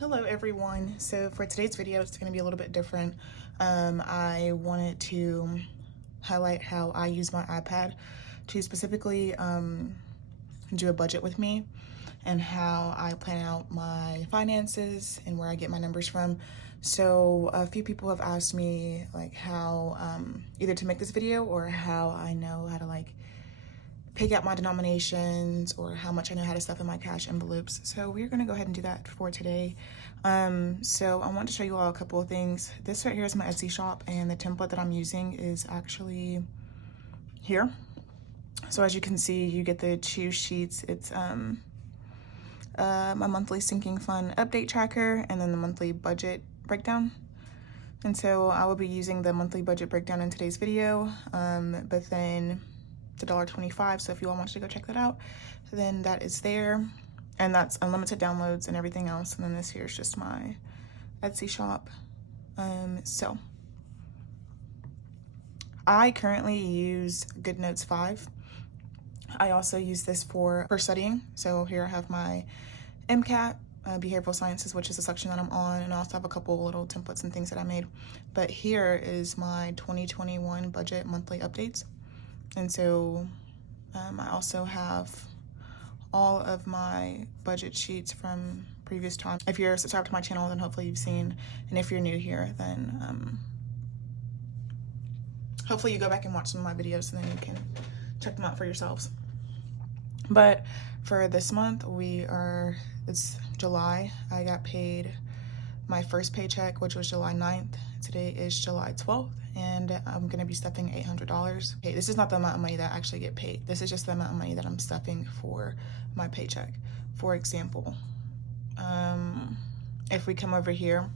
Hello everyone. So for today's video, it's going to be a little bit different. I wanted to highlight how I use my iPad to specifically do a budget with me and how I plan out my finances and where I get my numbers from. So a few people have asked me like how either to make this video or how I know how to like pick out my denominations or how much I know how to stuff in my cash envelopes. So we're gonna go ahead and do that for today. So I want to show you all a couple of things. This right here is my Etsy shop, and the template that I'm using is actually here. So as you can see, you get the 2 sheets. It's my monthly sinking fund update tracker and then the monthly budget breakdown. And so I will be using the monthly budget breakdown in today's video, but then it's $1.25, so if you all want to go check that out, then that is there, and that's unlimited downloads and everything else. And then this here is just my Etsy shop. So I currently use GoodNotes 5. I also use this for studying. So here I have my MCAT, behavioral sciences, which is the section that I'm on, and I also have a couple little templates and things that I made. But here is my 2021 budget monthly updates. And so I also have all of my budget sheets from previous time. If you're subscribed to my channel, then hopefully you've seen, and if you're new here, then hopefully you go back and watch some of my videos and then you can check them out for yourselves. But for this month, it's July. I got paid my first paycheck, which was July 9th. Today is July 12th, and I'm gonna be stuffing $800. Okay, this is not the amount of money that I actually get paid. This is just the amount of money that I'm stuffing for my paycheck. For example, if we come over here,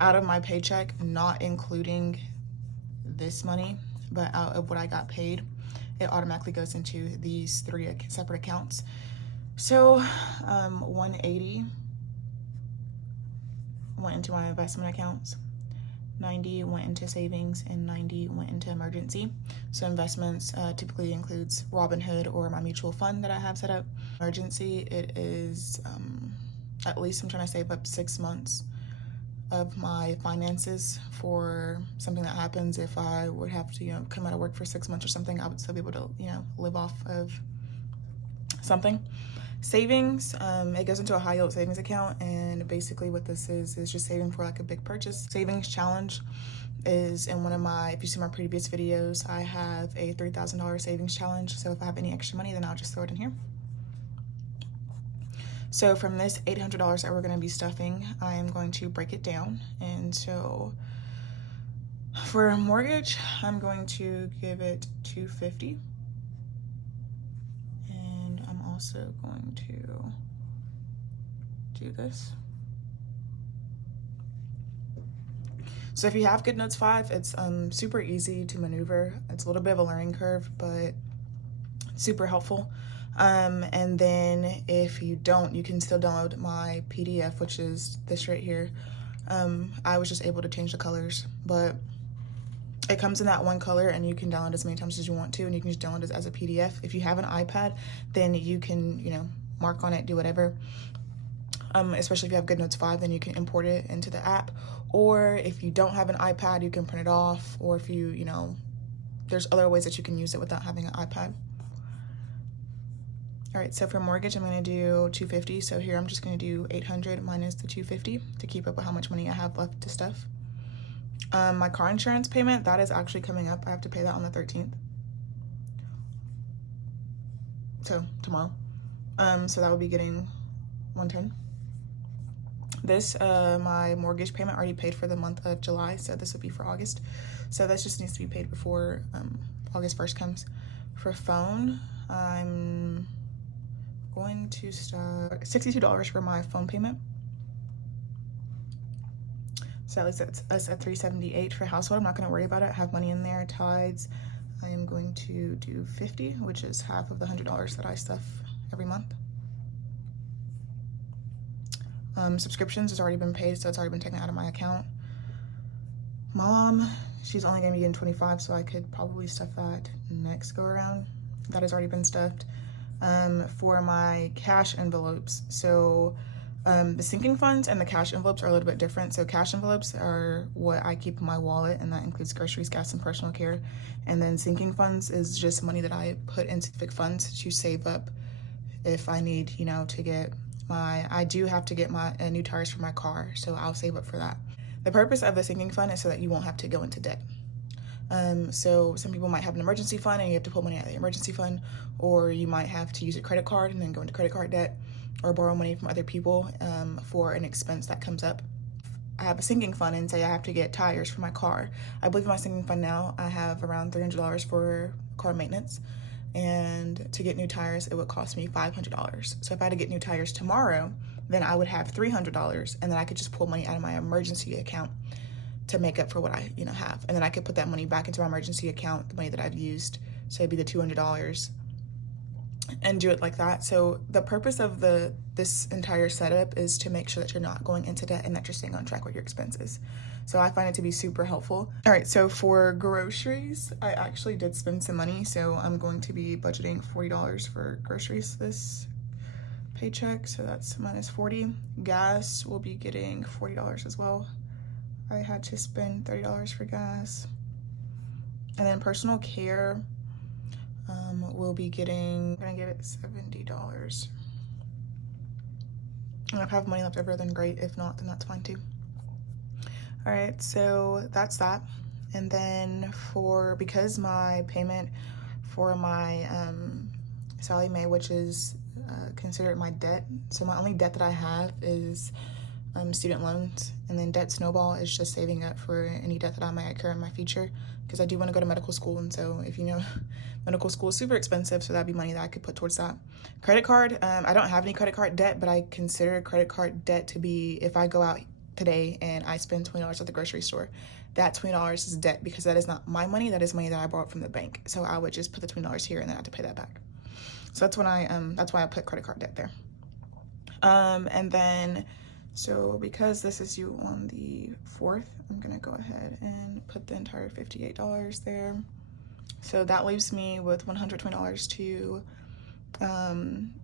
out of my paycheck, not including this money, but out of what I got paid, it automatically goes into these 3 separate accounts. So 180 went into my investment accounts, 90 went into savings, and 90 went into emergency. So investments typically includes Robinhood or my mutual fund that I have set up. Emergency, it is at least I'm trying to save up 6 months of my finances for something that happens. If I would have to, come out of work for 6 months or something, I would still be able to, live off of something. Savings, it goes into a high yield savings account, and basically what this is just saving for like a big purchase. Savings challenge is in one of my, if you see my previous videos, I have a $3,000 savings challenge. So if I have any extra money, then I'll just throw it in here. So from this $800 that we're going to be stuffing, I am going to break it down. And so for a mortgage, I'm going to give it $250. Also going to do this. So if you have GoodNotes 5, it's super easy to maneuver. It's a little bit of a learning curve, but super helpful. And then if you don't, you can still download my PDF, which is this right here. I was just able to change the colors, but it comes in that one color, and you can download as many times as you want to, and you can just download it as a PDF. If you have an iPad, then you can, mark on it, do whatever. Especially if you have GoodNotes 5, then you can import it into the app. Or if you don't have an iPad, you can print it off. Or if you, there's other ways that you can use it without having an iPad. All right, so for mortgage, I'm gonna do $250. So here I'm just gonna do $800 minus the $250 to keep up with how much money I have left to stuff. My car insurance payment, that is actually coming up. I have to pay that on the 13th. So tomorrow. So that will be getting $110. This, my mortgage payment already paid for the month of July, so this would be for August. So that just needs to be paid before August 1st comes. For phone, I'm going to start $62 for my phone payment. So at least it's at $378 for household. I'm not going to worry about it. I have money in there. Tides, I am going to do $50, which is half of the $100 that I stuff every month. Subscriptions has already been paid, so it's already been taken out of my account. Mom, she's only going to be getting $25, so I could probably stuff that next go around. That has already been stuffed. For my cash envelopes, so The sinking funds and the cash envelopes are a little bit different. So cash envelopes are what I keep in my wallet, and that includes groceries, gas, and personal care. And then sinking funds is just money that I put into specific funds to save up if I need, you know, to get I do have to get my new tires for my car, so I'll save up for that. The purpose of the sinking fund is so that you won't have to go into debt. So some people might have an emergency fund and you have to pull money out of the emergency fund, or you might have to use a credit card and then go into credit card debt, or borrow money from other people for an expense that comes up. I have a sinking fund and say I have to get tires for my car. I believe in my sinking fund now I have around $300 for car maintenance, and to get new tires it would cost me $500. So if I had to get new tires tomorrow, then I would have $300, and then I could just pull money out of my emergency account to make up for what I, you know, have. And then I could put that money back into my emergency account, the money that I've used, so it'd be the $200, and do it like that. So the purpose of this entire setup is to make sure that you're not going into debt and that you're staying on track with your expenses. So I find it to be super helpful. All right, so for groceries, I actually did spend some money. So I'm going to be budgeting $40 for groceries this paycheck. So that's minus 40. Gas will be getting $40 as well. I had to spend $30 for gas. And then personal care will be getting, I'm gonna give it $70. And if I have money left over, then great. If not, then that's fine too. All right, so that's that. And then because my payment for my Sallie Mae, which is considered my debt, so my only debt that I have is student loans, and then debt snowball is just saving up for any debt that I might incur in my future, because I do want to go to medical school, and so if you know, medical school is super expensive, so that'd be money that I could put towards that. Credit card, I don't have any credit card debt, but I consider credit card debt to be, if I go out today and I spend $20 at the grocery store, that $20 is debt, because that is not my money, that is money that I borrowed from the bank. So I would just put the $20 here and then I have to pay that back. So that's when that's why I put credit card debt there. And then, so because this is due on the 4th, I'm gonna go ahead and put the entire $58 there. So that leaves me with $120 to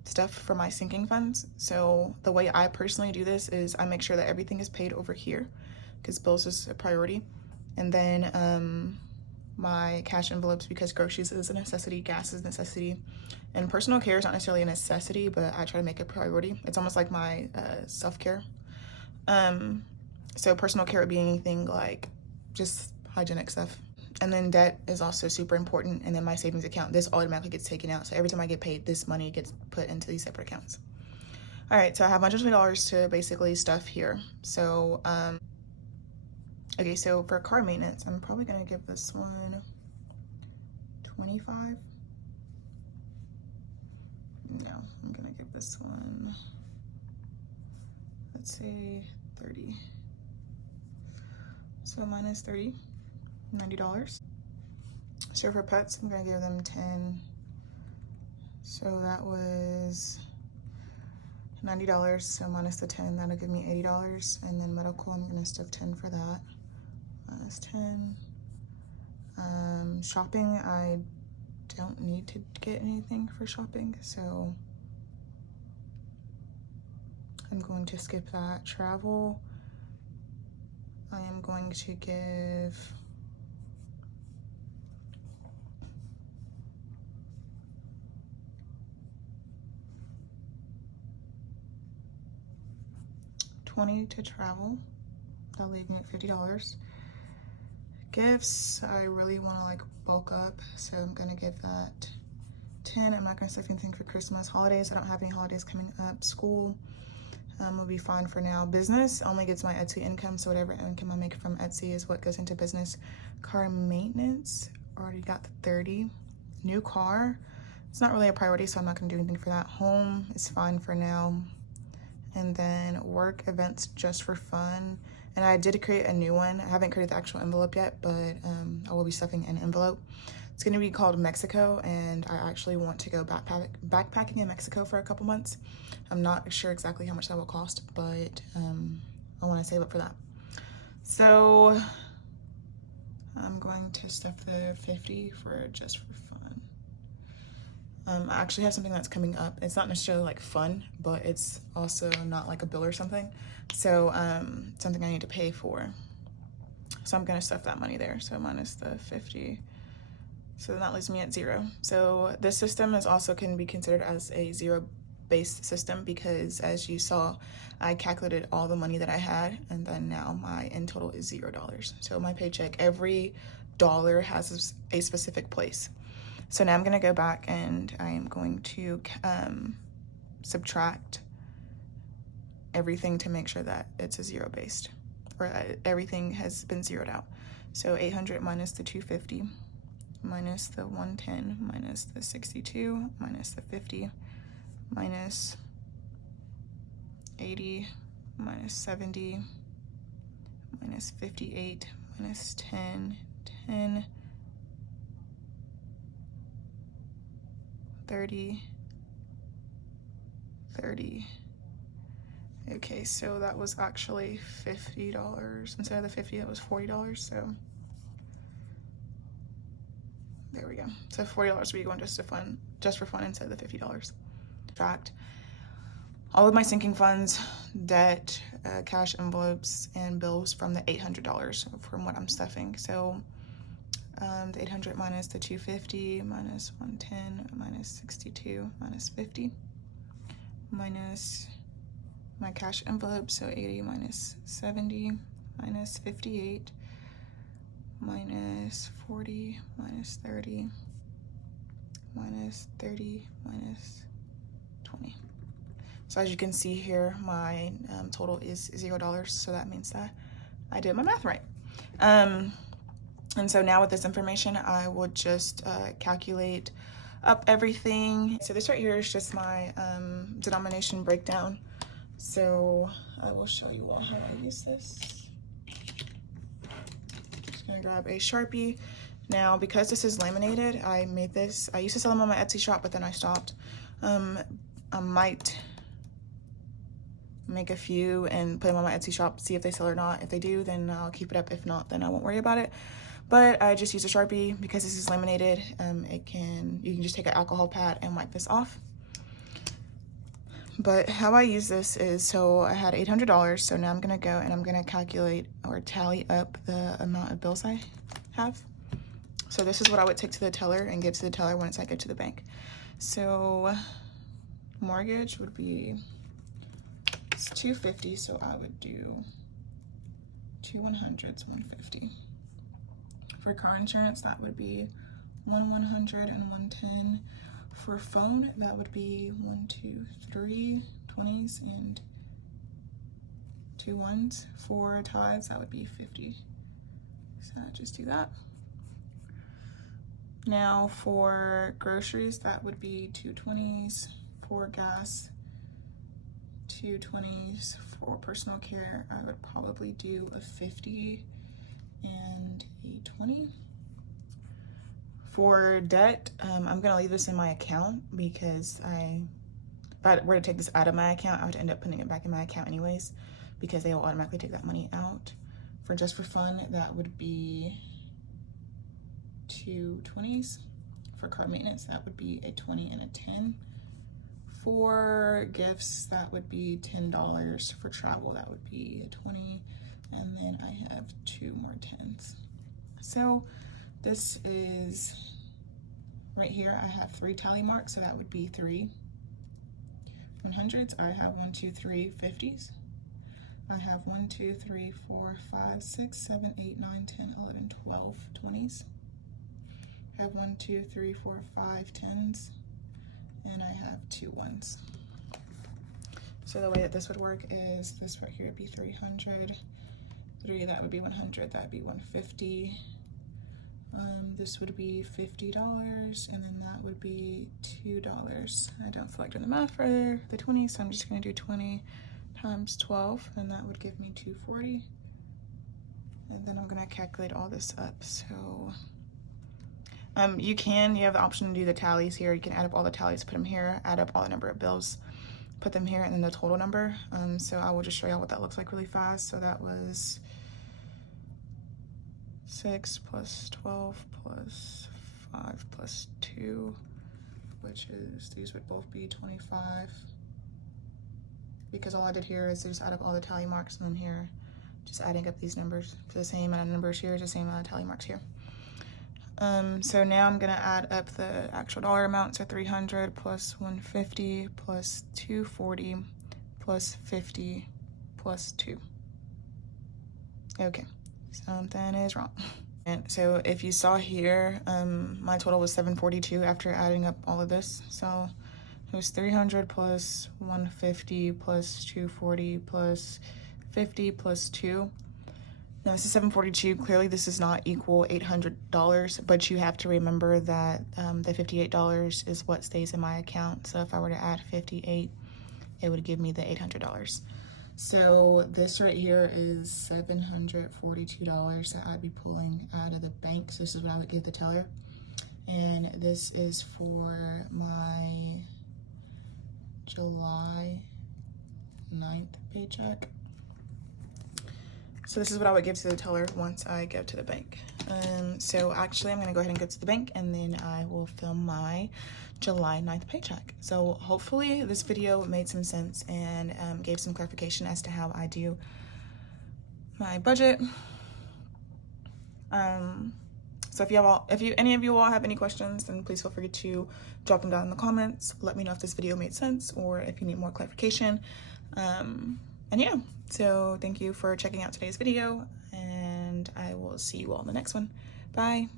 stuff for my sinking funds. So the way I personally do this is I make sure that everything is paid over here, because bills is a priority. And then my cash envelopes, because groceries is a necessity, gas is a necessity, and personal care is not necessarily a necessity, but I try to make it a priority. It's almost like my self-care. So personal care would be anything like just hygienic stuff. And then debt is also super important. And then my savings account, this automatically gets taken out. So every time I get paid, this money gets put into these separate accounts. All right, so I have $120 to basically stuff here. So, okay, so for car maintenance, I'm probably gonna give this one 25. No, I'm gonna give this one, let's say 30. So minus 30, $90. So for pets, I'm gonna give them 10. So that was $90. So minus the 10, that'll give me $80. And then medical, I'm gonna stuff 10 for that. Minus 10. Shopping, I don't need to get anything for shopping, so I'm going to skip that. Travel, I am going to give $20 to travel. That'll leave me at $50. Gifts, I really want to like bulk up, so I'm gonna give that 10. I'm not gonna stuff anything for Christmas. Holidays, I don't have any holidays coming up. School will be fine for now. Business only gets my Etsy income, so whatever income I make from Etsy is what goes into business. Car maintenance, already got the 30. New car, it's not really a priority, so I'm not gonna do anything for that. Home is fine for now. And then work events just for fun. And I did create a new one. I haven't created the actual envelope yet, but I will be stuffing an envelope. It's gonna be called Mexico, and I actually want to go backpacking in Mexico for a couple months. I'm not sure exactly how much that will cost, but I wanna save up for that. So I'm going to stuff the 50 for just for I actually have something that's coming up. It's not necessarily like fun, but it's also not like a bill or something. So something I need to pay for. So I'm gonna stuff that money there. So minus the 50. So that leaves me at 0. So this system is also can be considered as a zero-based system because as you saw, I calculated all the money that I had, and then now my end total is $0. So my paycheck, every dollar has a specific place. So now I'm gonna go back and I am going to subtract everything to make sure that it's a zero-based, or everything has been zeroed out. So 800 minus the 250, minus the 110, minus the 62, minus the 50, minus 80, minus 70, minus 58, minus 10, 10, 30, 30. Okay, so that was actually $50. Instead of the 50, that was $40, so there we go. So $40 will be going just for fun instead of the $50. Subtract all of my sinking funds, debt, cash envelopes, and bills from the $800 from what I'm stuffing. So the 800 minus the 250, minus 110, minus 62, minus 50, minus my cash envelope, so 80 minus 70, minus 58, minus 40, minus 30, minus 30, minus 20. So as you can see here, my total is $0, so that means that I did my math right. And so now with this information, I would just calculate up everything. So this right here is just my denomination breakdown. So I will show you all how I use this. Just gonna grab a Sharpie. Now, because this is laminated, I made this. I used to sell them on my Etsy shop, but then I stopped. I might make a few and put them on my Etsy shop, see if they sell or not. If they do, then I'll keep it up. If not, then I won't worry about it. But I just use a Sharpie because this is laminated. You can just take an alcohol pad and wipe this off. But how I use this is, so I had $800, so now I'm gonna go and I'm gonna calculate or tally up the amount of bills I have. So this is what I would take to the teller and give to the teller once I go to the bank. So mortgage would be, it's $250, so I would do 2 100s, $150. For car insurance, that would be 1 100 and 110. For phone, that would be 1 2 3 20s and 2 1s. For tithes, that would be 50. So I just do that. Now for groceries, that would be 2 20s. For gas, 2 20s. For personal care, I would probably do a 50 and a 20. For debt, I'm gonna leave this in my account because if I were to take this out of my account, I would end up putting it back in my account anyways because they will automatically take that money out. For just for fun, that would be 2 20s. For car maintenance, that would be a 20 and a 10. For gifts, that would be $10. For travel, that would be a 20. And then I have 2 more 10s. So this is, right here, I have 3 tally marks, so that would be 3 100s. I have 1 2 3 50s. I have 1 2 3 4 5 6 7 8 9 10 11 12 20s. I have 1 2 3 4 5 10s. And I have 2 1s. So the way that this would work is this right here would be 300. 3, that would be 100, that would be 150. This would be $50, and then that would be $2. I don't feel like doing the math for the 20, so I'm just gonna do 20 times 12, and that would give me 240. And then I'm gonna calculate all this up. So you have the option to do the tallies here. You can add up all the tallies, put them here, add up all the number of bills, put them here, and then the total number. So I will just show you what that looks like really fast. So that was 6 plus 12 plus 5 plus 2 which is, these would both be 25, because all I did here is just add up all the tally marks, and then here, just adding up these numbers. So the same amount of numbers here is the same amount of tally marks here. So now I'm gonna add up the actual dollar amount. So 300 plus 150 plus 240 plus 50 plus 2. Okay, something is wrong. And so if you saw here, my total was 742 after adding up all of this. So it was 300 plus 150 plus 240 plus 50 plus 2. Now this is 742. Clearly this does not equal $800, but you have to remember that the $58 is what stays in my account. So if I were to add 58, it would give me the $800. So this right here is $742 that I'd be pulling out of the bank. So this is what I would give the teller. And this is for my July 9th paycheck. So this is what I would give to the teller once I go to the bank. So actually I'm gonna go ahead and go to the bank, and then I will film my July 9th paycheck. So hopefully this video made some sense and gave some clarification as to how I do my budget. So if any of you all have any questions, then please feel free to drop them down in the comments. Let me know if this video made sense or if you need more clarification. And yeah, so thank you for checking out today's video, and I will see you all in the next one. Bye.